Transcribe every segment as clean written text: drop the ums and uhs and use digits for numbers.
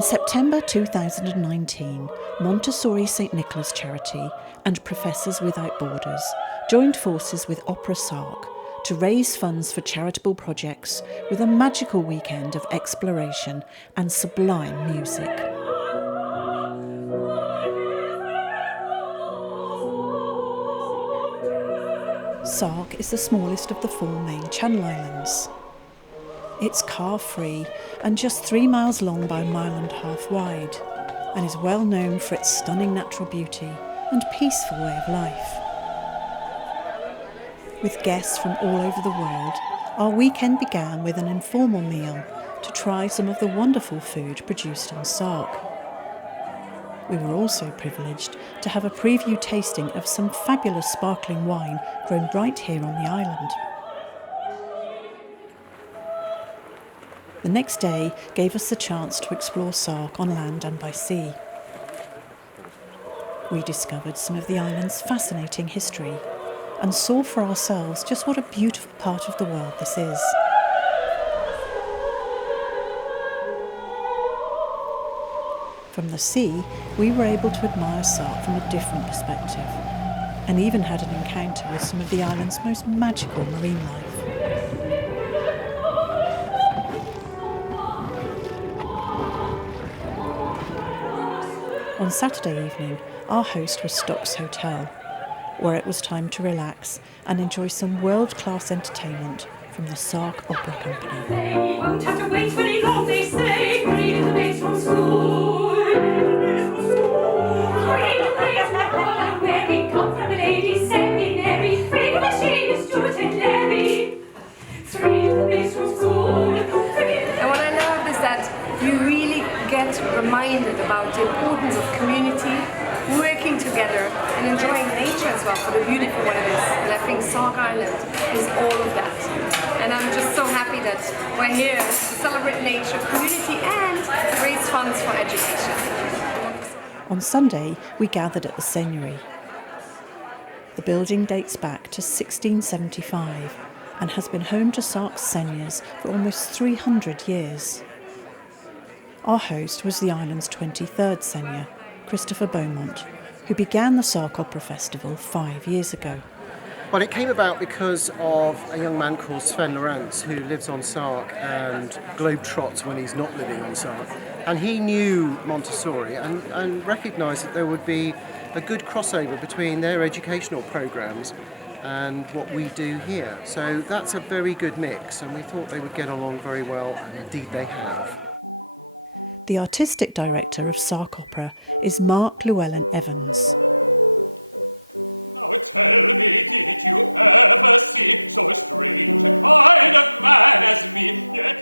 In September 2019, Montessori St Nicholas Charity and Professors Without Borders joined forces with Opera Sark to raise funds for charitable projects with a magical weekend of exploration and sublime music. Sark is the smallest of the 4 main Channel Islands. It's car-free and just 3 miles long by 1.5 miles wide, and is well known for its stunning natural beauty and peaceful way of life. With guests from all over the world, our weekend began with an informal meal to try some of the wonderful food produced on Sark. We were also privileged to have a preview tasting of some fabulous sparkling wine grown right here on the island. The next day gave us the chance to explore Sark on land and by sea. We discovered some of the island's fascinating history and saw for ourselves just what a beautiful part of the world this is. From the sea, we were able to admire Sark from a different perspective and even had an encounter with some of the island's most magical marine life. On Saturday evening, our host was Stock's Hotel, where it was time to relax and enjoy some world-class entertainment from the Sark Opera Company. They won't have to wait very long, they say. Read in the base from school. Read the base from Holland, where we come from, the ladies seminary. Read the machine, Stuart and Levy. Read the base from school. And what I love is that you really get reminded about the importance of community, working together and enjoying nature as well for the beautiful what it is. And I think Sark Island is all of that. And I'm just so happy that we're here to celebrate nature, community and raise funds for education. On Sunday, we gathered at the Seigneury. The building dates back to 1675 and has been home to Sark's seigneurs for almost 300 years. Our host was the island's 23rd Seigneur, Christopher Beaumont, who began the Sark Opera Festival 5 years ago. Well, it came about because of a young man called Sven Lawrence who lives on Sark and globetrots when he's not living on Sark. And he knew Montessori and recognised that there would be a good crossover between their educational programmes and what we do here. So that's a very good mix, and we thought they would get along very well, and indeed they have. The artistic director of Sark Opera is Mark Llewellyn Evans.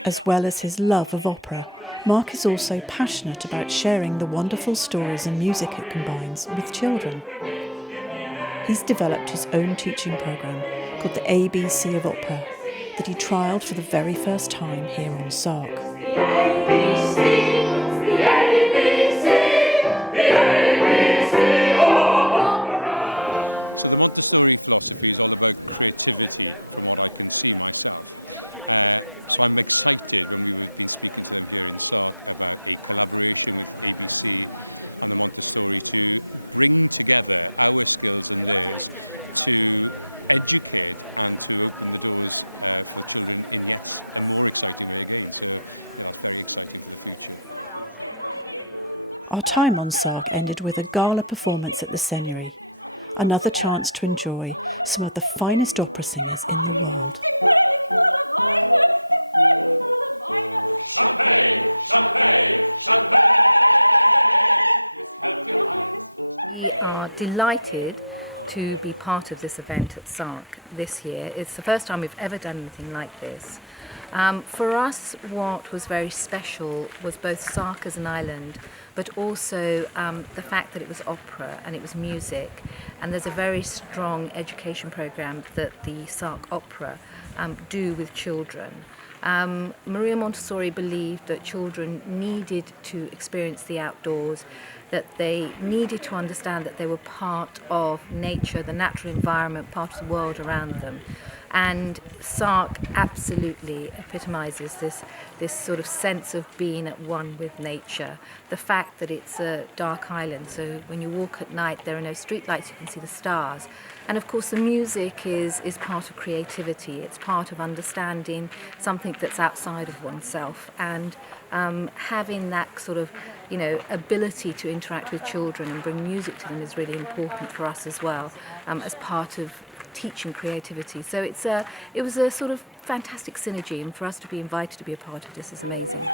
As well as his love of opera, Mark is also passionate about sharing the wonderful stories and music it combines with children. He's developed his own teaching programme called the ABC of Opera that he trialled for the very first time here on Sark. Our time on Sark ended with a gala performance at the Seigneury, another chance to enjoy some of the finest opera singers in the world. We are delighted to be part of this event at Sark this year. It's the first time we've ever done anything like this. For us, what was very special was both Sark as an island, but also the fact that it was opera and it was music. And there's a very strong education program that the Sark Opera do with children. Maria Montessori believed that children needed to experience the outdoors, that they needed to understand that they were part of nature, the natural environment, part of the world around them. And Sark absolutely epitomizes this sort of sense of being at one with nature. The fact that it's a dark island, so when you walk at night there are no streetlights, you can see the stars. And of course the music is part of creativity, it's part of understanding something that's outside of oneself, and having that sort of, you know, ability to interact with children and bring music to them is really important for us as well, as part of teaching creativity. So it was a sort of fantastic synergy, and for us to be invited to be a part of this is amazing.